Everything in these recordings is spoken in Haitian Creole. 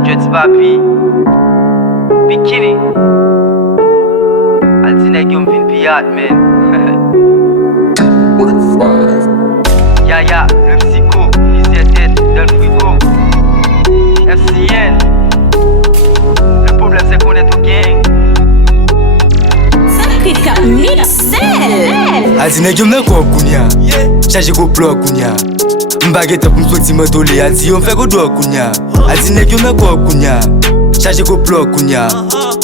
Dreads papi Bikini Al di nèg yo m'vin pirate man. Yaya, le psycho, il tête dans le frigo. FCN, le problème c'est qu'on est au gang. Sacrica Mixel. Al di nèg yo m'nan ko kounya. Charge go block kounya. M'baguette pour m'sorti m'tolé. Al di yo m'fait go do kounya. Al di nèg yo m'nan ko kounya. Charge go block kounya.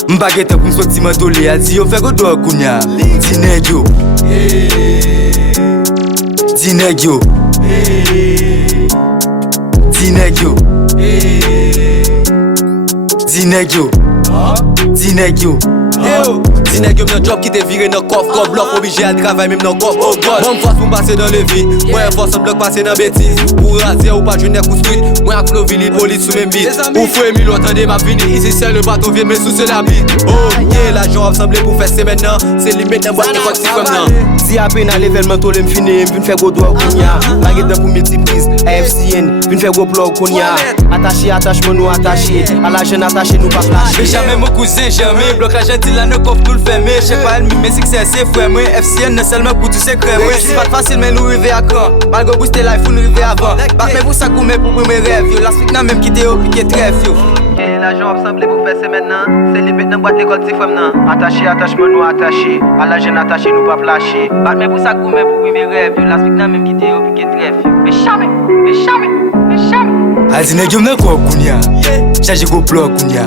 M'baguette pour m'sorti m'tolé. Al di yo m'fait go do kounya. Di nèg yo. Di nèg yo. Di nèg yo. Di nèg yo. Di nèg yo. Di nèg yo m'nan job qui te viré dans coffre. Comme bloc obligé à travailler même dans coffre. Oh God. Moi m'force pour passer dans le vide. Moi force bloc passer dans bêtise. Pour raser ou pas jeune coup street. Moi à Cloville police sous même bite. Ou fouet mille entendez ma fini. Ici c'est le bateau vient me sous la bite. Oh yeah l'argent ensemble pour faire c'est maintenant. C'est limite dans boîte de rock comme ça. Si à peine à l'événement tout le m'fini. M'vin faire go doigt kounya. Baguette pour multiprise. FCN vin faire go bloc kounya. Attaché attachement nous attaché. À la jeune attaché nous pas flasher. Jamais mon cousin jamais. Bloc la gente là ne coffre tout le fermé. J'sais pas elle mais succès c'est frère moi. FCN ne seulement pour tout secret moi. C'est pas facile mais nous arriver à quand. Malgré booster life nous arriver avant. Back mais vous ça goumé pour mes rêves yo. La suite n'a même quitté au piqué trèfle yo. L'argent ensemble pour faire c'est maintenant. C'est limite dans boîte l'école c'est femme nan. Attaché attachement nous attaché. À la jeune attaché nous pas flasher. Back mais vous ça goumé pour mes rêves yo. La suite n'a même quitté au piqué trèfle yo. Mais jamais. Al di nèg yo m'nan ko kounya. Charge go block kounya.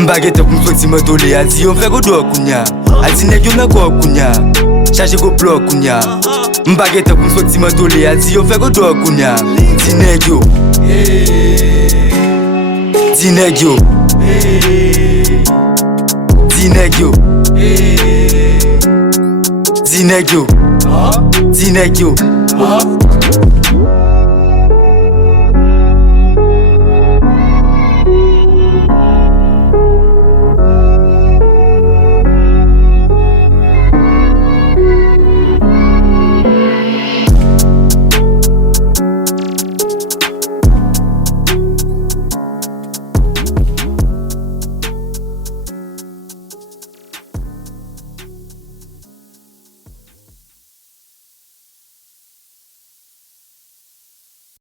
M'baguette pour m'sorti m'tolé. Al di yo m'fait go do kounya. Al di nèg yo m'nan ko kounya. Charge go block kounya. M'baguette pour m'sorti m'tolé. Al di yo m'fait go do kounya. Di nèg yo. Di nèg yo. Di nèg yo. Di nèg yo. Di nèg yo.